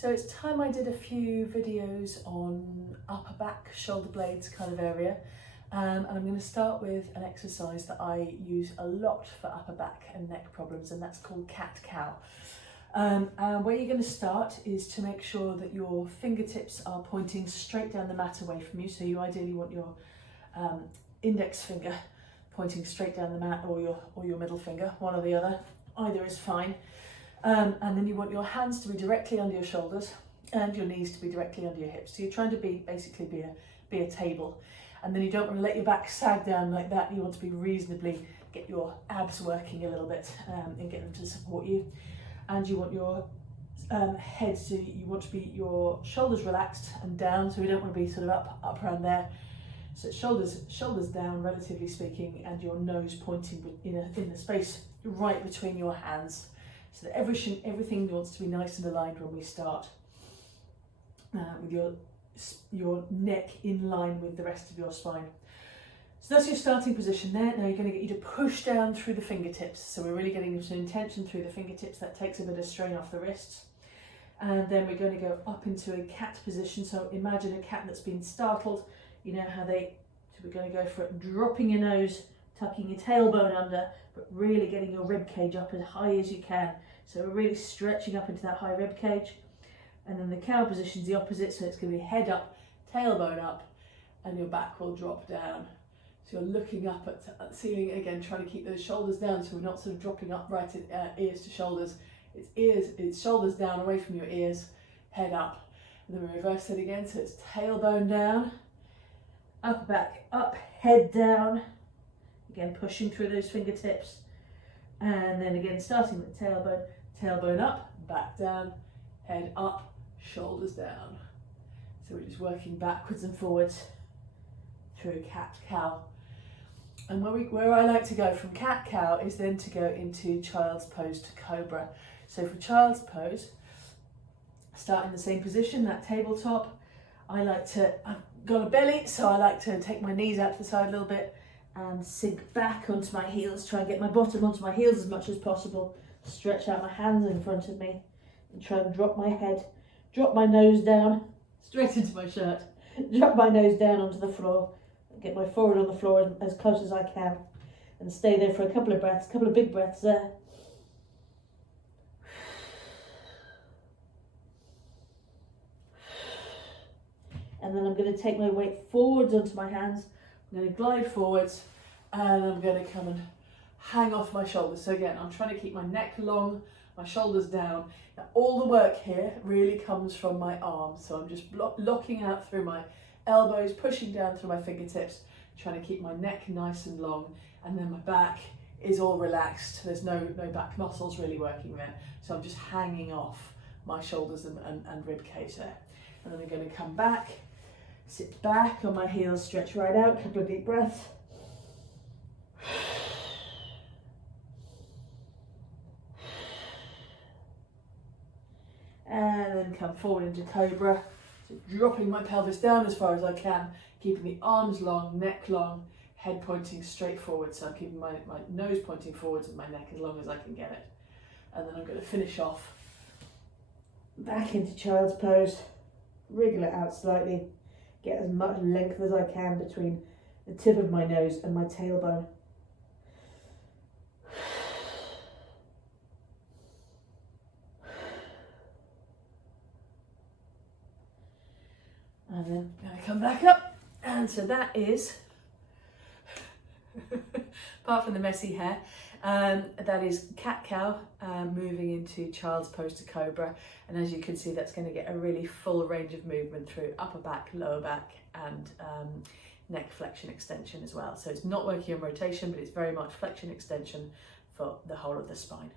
So it's time I did a few videos on upper back, shoulder blades kind of area. And I'm going to start with an exercise that I use a lot for upper back and neck problems, and that's called cat-cow. And where you're going to start is to make sure that your fingertips are pointing straight down the mat away from you. So you ideally want your index finger pointing straight down the mat, or your middle finger, one or the other. Either is fine. And then you want your hands to be directly under your shoulders and your knees to be directly under your hips. So you're trying to basically be a table. And then you don't want to let your back sag down like that. You want to be reasonably, get your abs working a little bit and get them to support you. And you want your head, so you want to be your shoulders relaxed and down. So we don't want to be sort of up around there. So shoulders down, relatively speaking, and your nose pointing in the space right between your hands. So that everything wants to be nice and aligned when we start, with your neck in line with the rest of your spine. So that's your starting position there. Now you're going to get you to push down through the fingertips. So we're really getting some intention through the fingertips. That takes a bit of strain off the wrists. And then we're going to go up into a cat position. So imagine a cat that's been startled. You know how so we're going to go for it, dropping your nose, tucking your tailbone under, but really getting your rib cage up as high as you can. So we're really stretching up into that high rib cage. And then the cow position is the opposite, so it's going to be head up, tailbone up, and your back will drop down. So you're looking up at the ceiling again, trying to keep those shoulders down so we're not sort of dropping up right at ears to shoulders. It's shoulders down away from your ears, head up. And then we reverse it again, so it's tailbone down, upper back up, head down. Again, pushing through those fingertips. And then again, starting with tailbone up, back down, head up, shoulders down. So we're just working backwards and forwards through cat-cow. And where I like to go from cat-cow is then to go into child's pose to cobra. So for child's pose, start in the same position, that tabletop. I've got a belly, so I like to take my knees out to the side a little bit and sink back onto my heels, try and get my bottom onto my heels as much as possible. Stretch out my hands in front of me and try and drop my nose down, straight into my shirt, drop my nose down onto the floor, get my forehead on the floor as close as I can, and stay there for a couple of big breaths there. And then I'm going to take my weight forwards onto my hands. I'm going to glide forwards, and I'm going to come and hang off my shoulders. So again, I'm trying to keep my neck long, my shoulders down. Now all the work here really comes from my arms. So I'm just locking out through my elbows, pushing down through my fingertips, trying to keep my neck nice and long, and then my back is all relaxed. There's no back muscles really working there. So I'm just hanging off my shoulders and rib cage there. And then I'm going to come back, sit back on my heels, stretch right out, a couple of deep breaths. And then come forward into cobra. So dropping my pelvis down as far as I can, keeping the arms long, neck long, head pointing straight forward. So I'm keeping my nose pointing forwards and my neck as long as I can get it. And then I'm going to finish off back into child's pose. Wriggle it out slightly, get as much length as I can between the tip of my nose and my tailbone. And then I'm going to come back up. And so that is, apart from the messy hair, that is cat-cow moving into child's pose to cobra. And as you can see, that's going to get a really full range of movement through upper back, lower back, and neck flexion extension as well. So it's not working on rotation, but it's very much flexion extension for the whole of the spine.